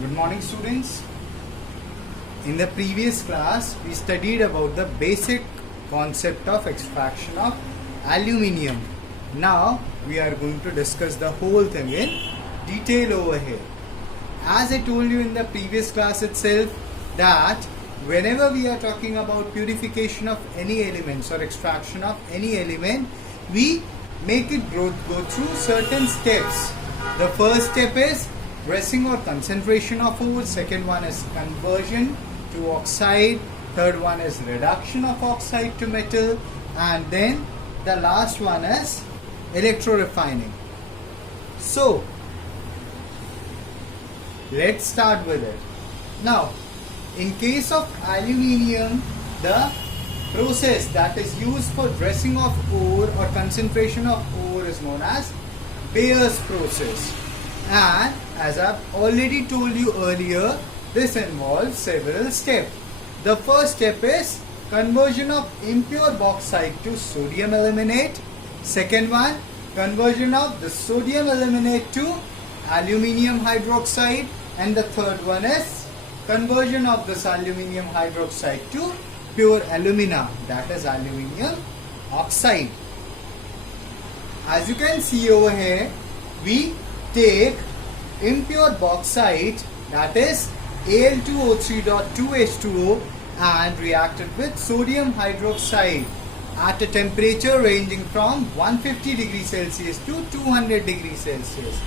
Good morning, students. In the previous class, we studied about the basic concept of extraction of aluminium. Now, we are going to discuss the whole thing in detail over here. As I told you in the previous class itself, that whenever we are talking about purification of any elements or extraction of any element, we make it go through certain steps. The first step is pressing or concentration of ore. Second one is conversion to oxide. Third one is reduction of oxide to metal. And then the last one is electro-refining. So, let's start with it. Now, in case of aluminium, the process that is used for dressing of ore or concentration of ore is known as Bayer's process. And as I've already told you earlier, this involves several steps. The first step is conversion of impure bauxite to sodium aluminate. Second one, conversion of the sodium aluminate to aluminium hydroxide. And the third one is conversion of this aluminium hydroxide to pure alumina, that is aluminium oxide. As you can see over here, we take impure bauxite, that is Al2O3.2H2O, and react it with sodium hydroxide at a temperature ranging from 150 degrees Celsius to 200 degrees Celsius.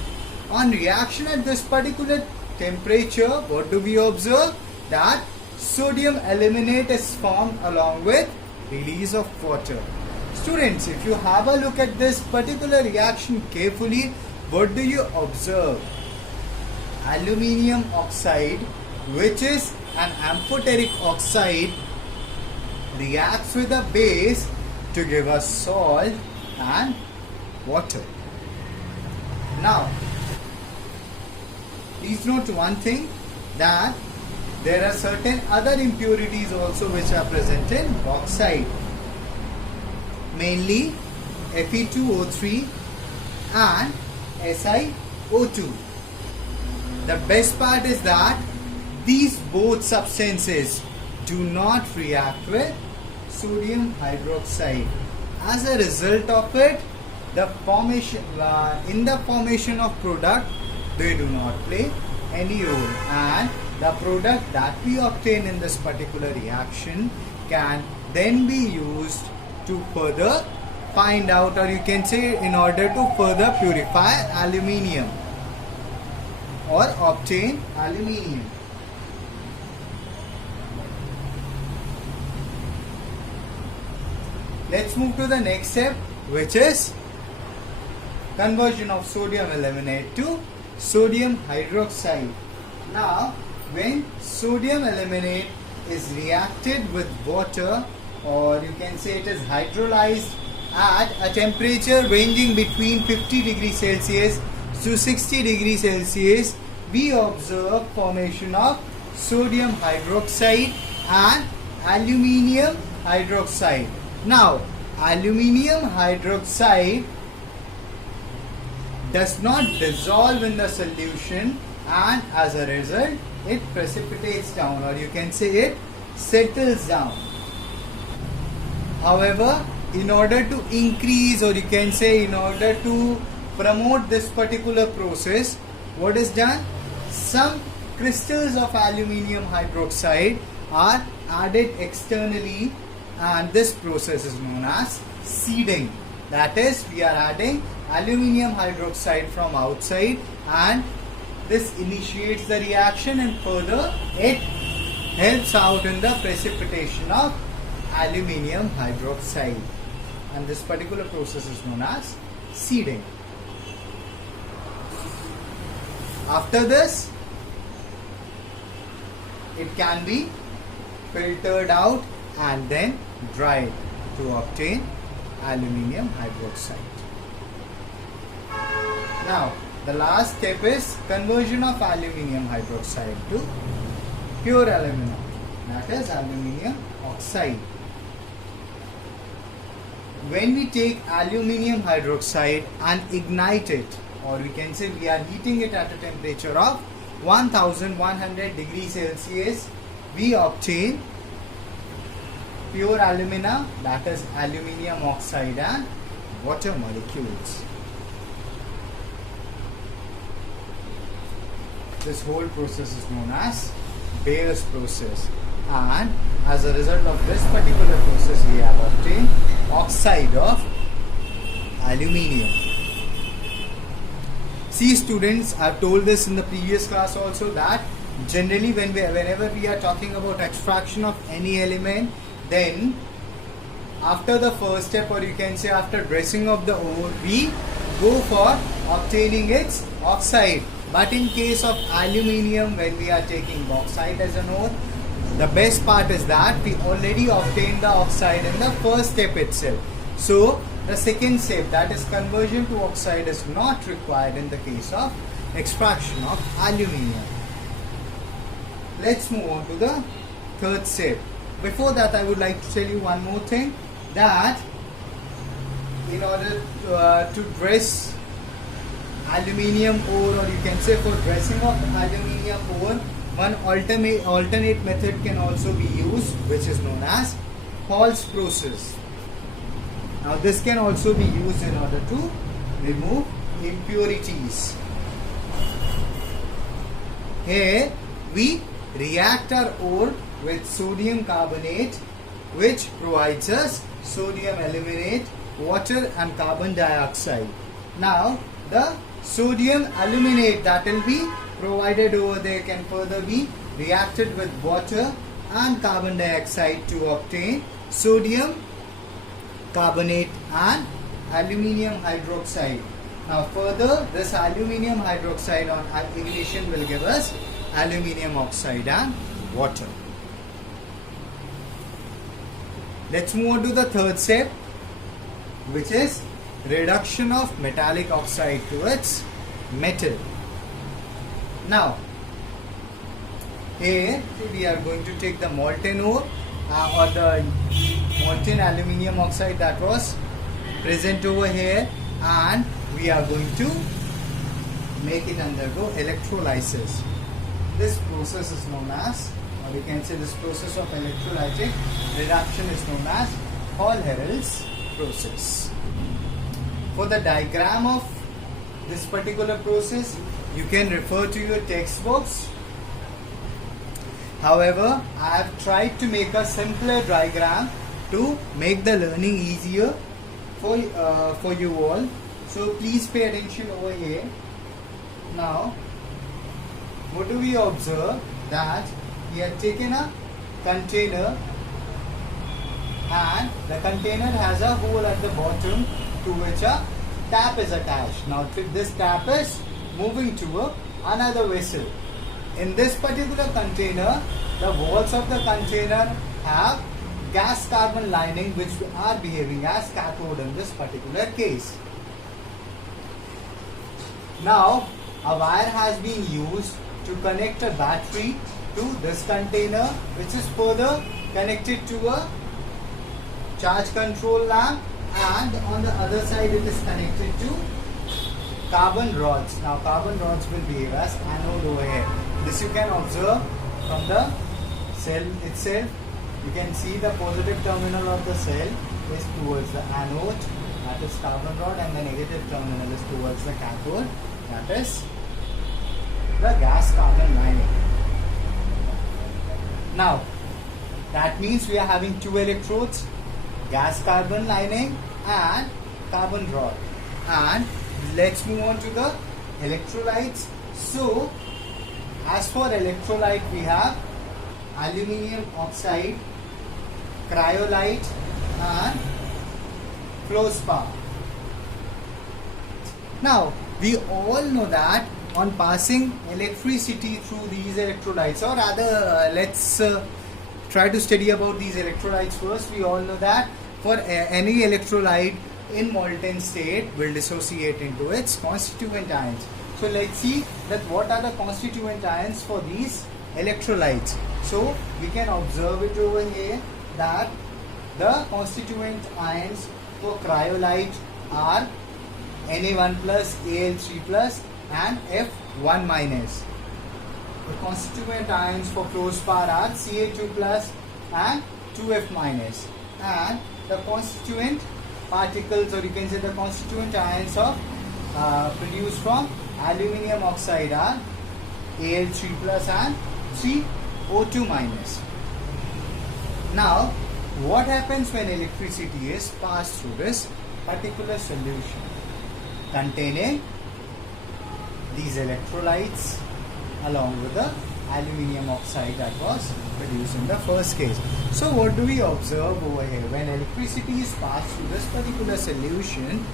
On reaction at this particular temperature, what do we observe? That sodium aluminate is formed along with release of water. Students, if you have a look at this particular reaction carefully, what do you observe? Aluminium oxide, which is an amphoteric oxide, reacts with a base to give us salt and water. Now, please note one thing, that there are certain other impurities also which are present in bauxite, mainly Fe2O3 and SiO2. The best part is that these both substances do not react with sodium hydroxide. As a result of it, the formation in the formation of product, they do not play any role, and the product that we obtain in this particular reaction can then be used to further find out, or you can say in order to further purify aluminium or obtain aluminium. Let's move to the next step, which is conversion of sodium aluminate to sodium hydroxide. Now, when sodium aluminate is reacted with water, or you can say it is hydrolyzed at a temperature ranging between 50 degrees Celsius to 60 degrees Celsius, we observe formation of sodium hydroxide and aluminium hydroxide. Now, aluminium hydroxide does not dissolve in the solution, and as a result, it precipitates down, or you can say it settles down. However, in order to increase, or you can say in order to promote this particular process, what is done? Some crystals of aluminium hydroxide are added externally, and this process is known as seeding. That is, we are adding aluminium hydroxide from outside, and this initiates the reaction, and further it helps out in the precipitation of aluminium hydroxide, and this particular process is known as seeding. After this, it can be filtered out and then dried to obtain aluminium hydroxide. Now, the last step is conversion of aluminium hydroxide to pure alumina, that is aluminium oxide. When we take aluminium hydroxide and ignite it, or we can say we are heating it at a temperature of 1100 degrees Celsius, we obtain pure alumina, that is aluminium oxide and water molecules. This whole process is known as Bayer's process, and as a result of this particular process we have obtained oxide of aluminium. See students, I have told this in the previous class also, that generally whenever we are talking about extraction of any element, then after the first step, or you can say after dressing of the ore, we go for obtaining its oxide. But in case of aluminium, when we are taking bauxite as an ore, the best part is that we already obtained the oxide in the first step itself. So the second step, that is conversion to oxide, is not required in the case of extraction of aluminium. Let's move on to the third step. Before that, I would like to tell you one more thing, that in order to dress aluminium ore, or you can say for dressing of aluminium ore, one alternate method can also be used, which is known as Hall's process. Now this can also be used in order to remove impurities. Here we react our ore with sodium carbonate, which provides us sodium aluminate, water and carbon dioxide. Now the sodium aluminate that will be provided over there can further be reacted with water and carbon dioxide to obtain sodium carbonate and aluminium hydroxide. Now further, this aluminium hydroxide on ignition will give us aluminium oxide and water. Let's move on to the third step, which is reduction of metallic oxide to its metal. Now here we are going to take the molten ore or the molten aluminium oxide that was present over here, and we are going to make it undergo electrolysis. This process is known as, or you can say this process of electrolytic reduction is known as Hall-Herold's process. For the diagram of this particular process, you can refer to your textbooks. However, I have tried to make a simpler diagram to make the learning easier for you all. So please pay attention over here. Now, what do we observe? That we have taken a container, and the container has a hole at the bottom to which a tap is attached. Now this tap is moving to another vessel. In this particular container, the walls of the container have gas carbon lining, which are behaving as cathode in this particular case. Now a wire has been used to connect a battery to this container, which is further connected to a charge control lamp, and on the other side it is connected to carbon rods. Now carbon rods will behave as anode over here. This you can observe from the cell itself. You can see the positive terminal of the cell is towards the anode, that is carbon rod, and the negative terminal is towards the cathode, that is the gas carbon lining. Now that means we are having two electrodes, gas carbon lining and carbon rod. And let's move on to the electrolytes. So as for electrolyte, we have aluminium oxide, cryolite and fluorspar. Now we all know that on passing electricity through these electrolytes, or rather let's try to study about these electrolytes first. We all know that for any electrolyte in molten state will dissociate into its constituent ions. So let's see that what are the constituent ions for these electrolytes. So we can observe it over here that the constituent ions for cryolite are Na1+, Al3+, and F1-. the constituent ions for fluorspar are Ca2 plus and 2F minus, and the constituent particles, or you can say the constituent ions of produced from aluminium oxide are Al3 plus and 3O2 minus. Now, what happens when electricity is passed through this particular solution containing these electrolytes along with the aluminium oxide that was produced in the first case? So what do we observe over here? When electricity is passed through this particular solution,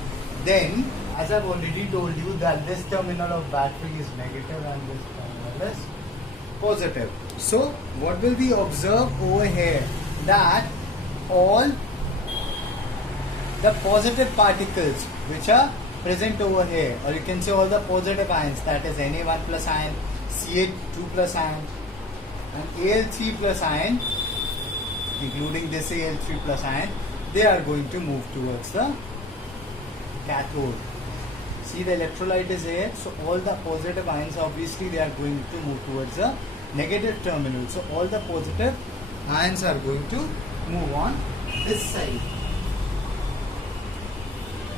then as I've already told you that this terminal of battery is negative and this terminal is positive. So what will we observe over here? That all the positive particles which are present over here, or you can say all the positive ions, that is Na1 plus ion, Ca2 plus ion and Al3 plus ion, including this Al3 plus ion, they are going to move towards the cathode. See, the electrolyte is here, so all the positive ions, obviously they are going to move towards the negative terminal. So all the positive ions are going to move on this side.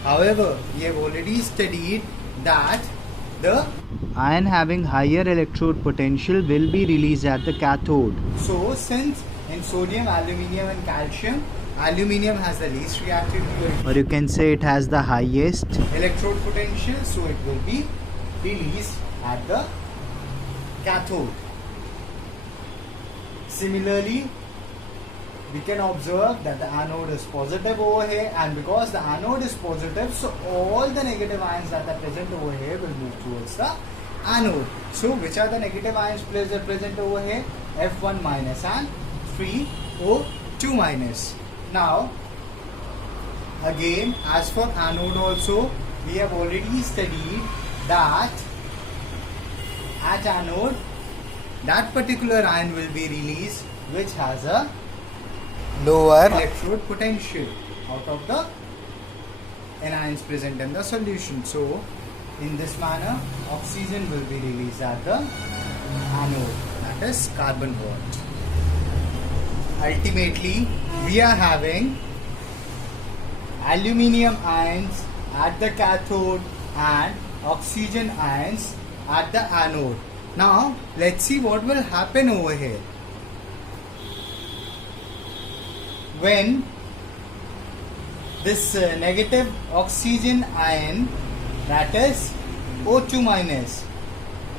However, we have already studied that the ion having higher electrode potential will be released at the cathode. So since in sodium, aluminium and calcium, aluminium has the least reactivity, or you can say it has the highest electrode potential, so it will be released at the cathode. Similarly, we can observe that the anode is positive over here, and because the anode is positive, so all the negative ions that are present over here will move towards the anode. So which are the negative ions present over here? F1 minus and 3O2 minus. Now again, as for anode also, we have already studied that at anode that particular ion will be released which has a lower electrode potential out of the anions present in the solution. So in this manner, oxygen will be released at the anode, that is carbon rod. Ultimately, we are having aluminium ions at the cathode and oxygen ions at the anode. Now let's see what will happen over here. When this negative oxygen ion, that is O2 minus,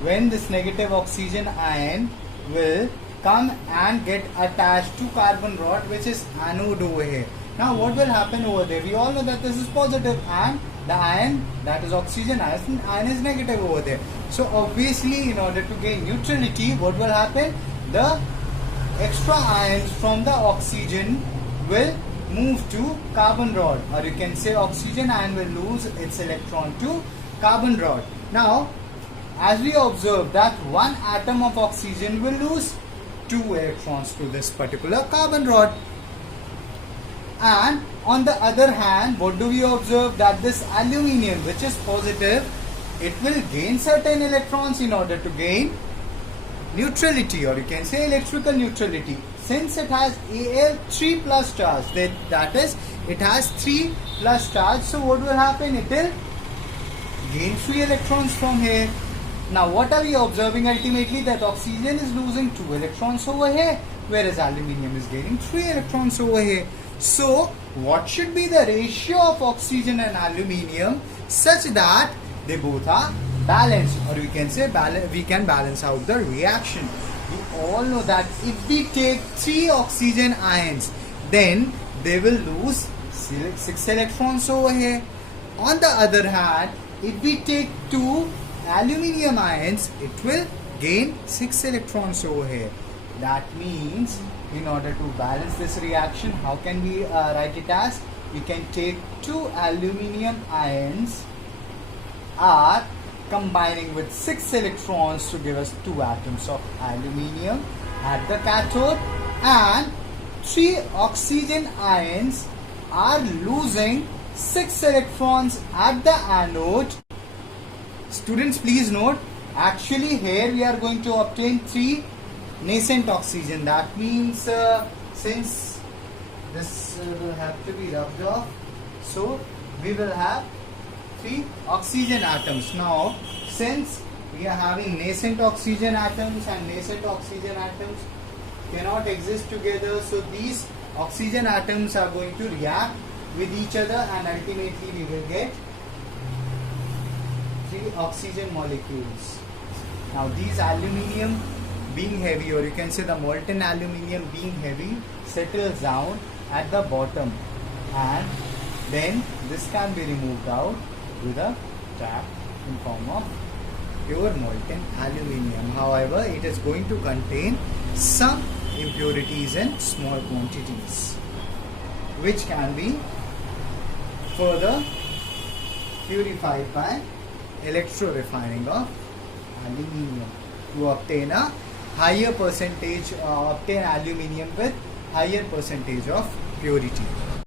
when this negative oxygen ion will come and get attached to carbon rod, which is anode over here. Now what will happen over there? We all know that this is positive and the ion, that is oxygen ion, is negative over there. So obviously, in order to gain neutrality, what will happen? The extra ions from the oxygen will move to carbon rod, or you can say oxygen ion will lose its electron to carbon rod. Now, as we observe that one atom of oxygen will lose 2 electrons to this particular carbon rod. And on the other hand, what do we observe? That this aluminium, which is positive, it will gain certain electrons in order to gain neutrality, or you can say electrical neutrality. Since it has Al3 plus charge, that is, it has 3 plus charge, so what will happen? It will gain 3 electrons from here. Now what are we observing ultimately? That oxygen is losing 2 electrons over here, whereas aluminium is gaining 3 electrons over here. So what should be the ratio of oxygen and aluminium such that they both are balanced, or we can say we can balance out the reaction? We all know that if we take 3 oxygen ions, then they will lose 6 electrons over here. On the other hand, if we take 2 aluminium ions, it will gain 6 electrons over here. That means, in order to balance this reaction, how can we write it as? We can take 2 aluminium ions are combining with 6 electrons to give us 2 atoms of aluminium at the cathode, and 3 oxygen ions are losing 6 electrons at the anode. Students, please note Actually, here we are going to obtain 3 nascent oxygen. That means since this will have to be rubbed off, so we will have 3 oxygen atoms. Now, since we are having nascent oxygen atoms and nascent oxygen atoms cannot exist together, so these oxygen atoms are going to react with each other and ultimately we will get 3 oxygen molecules. Now these aluminium being heavy, or you can say the molten aluminium being heavy, settles down at the bottom, and then this can be removed out with a tap in form of pure molten aluminium. However, it is going to contain some impurities in small quantities, which can be further purified by electro refining of aluminium to obtain a higher percentage, obtain aluminium with higher percentage of purity.